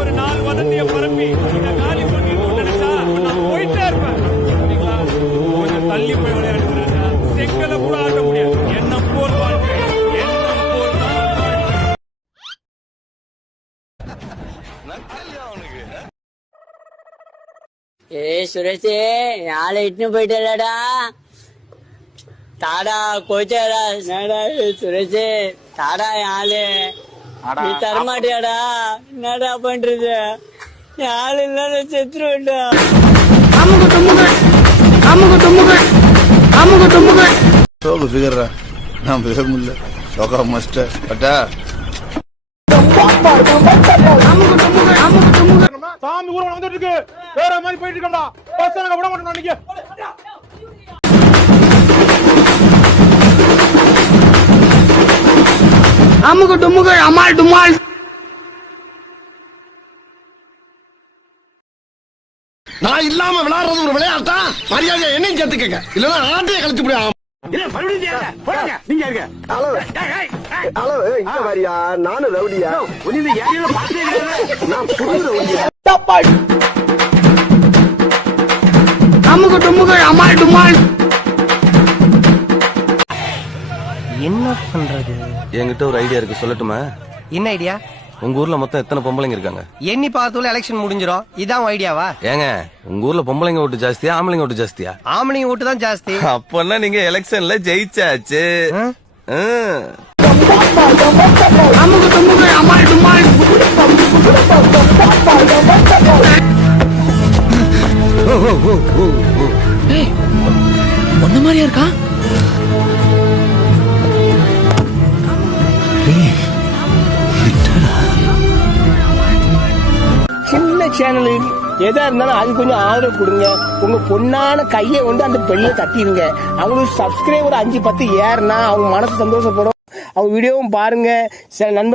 ஒரு நாள் வதந்திய பரப்பி இந்த காலி பண்ணிட்டு நினைச்சா நான் போயிட்டே இருப்பேன். கொஞ்சம் தள்ளி போய் விளையாடுறாங்க. செங்கலை கூட ஆட முடியாது. என்ன போல் வாழ்க்கை, என்ன போல் சுரேஷே நாளை இட்டுன்னு போயிட்டலடா தாடா கோச்சாடா என்னடா சுரேஷே தாடா யாழு நீ தரமாட்டியாடா என்னடா பண்றது யாழ் இல்ல செத்துருவேன்டா சோகு ஃபிகர்ரா நான் ஃபிகர் முடியல சோகா மாஸ்டர் பட்டா சாமி ஊர்வலம் வந்துட்டு இருக்கு. வேற மாதிரி போயிட்டு இருக்கோம்டா. பஸ் நாங்க விட மாட்டோம் நீங்க. அமுகு டுமுகு அமால் டுமால். நான் இல்லாம விளையாடுறது ஒரு விளையாட்டா? மரியாதை என்னையும் சேர்த்துக்கங்க, இல்லன்னா ஆட்டையை கழிச்சு முடியும். நானும் ரவுடியா? அமுகு டுமுகு அமால் டுமால். என்ன பண்றது? என்கிட்ட ஒரு ஐடியா இருக்கு, சொல்லட்டுமா? என்ன ஐடியா? உங்க ஊர்ல மொத்தம் எத்தனை பொம்பளைங்க இருக்காங்க? எண்ணி பார்த்துல எலெக்ஷன் முடிஞ்சிரும். இதான் ஐடியாவா? ஏங்க, உங்க ஊர்ல பொம்பளைங்க ஓட்டு ஜாஸ்தியா ஆம்பளைங்க ஓட்டு ஜாஸ்தியா? ஆம்பளைங்க ஓட்டு தான் ஜாஸ்தி. அப்பன்னா நீங்க எலெக்ஷன்ல ஜெயிச்சாச்சு. அமுகு டுமுகு அமால் டுமால். ஒன்ன மாதிரியா இருக்கா? சின்ன சேனல் எதா இருந்தாலும் அது கொஞ்சம் ஆதரவு கொடுங்க. உங்க பொண்ணான கையை வந்து அந்த பெண்ணில தட்டிடுங்க. அவங்களுக்கு சப்ஸ்கிரைபர் 5-10 ஏறுனா அவங்க மனசு சந்தோஷப்படும். அவங்க வீடியோவும் பாருங்க. சில நண்பர்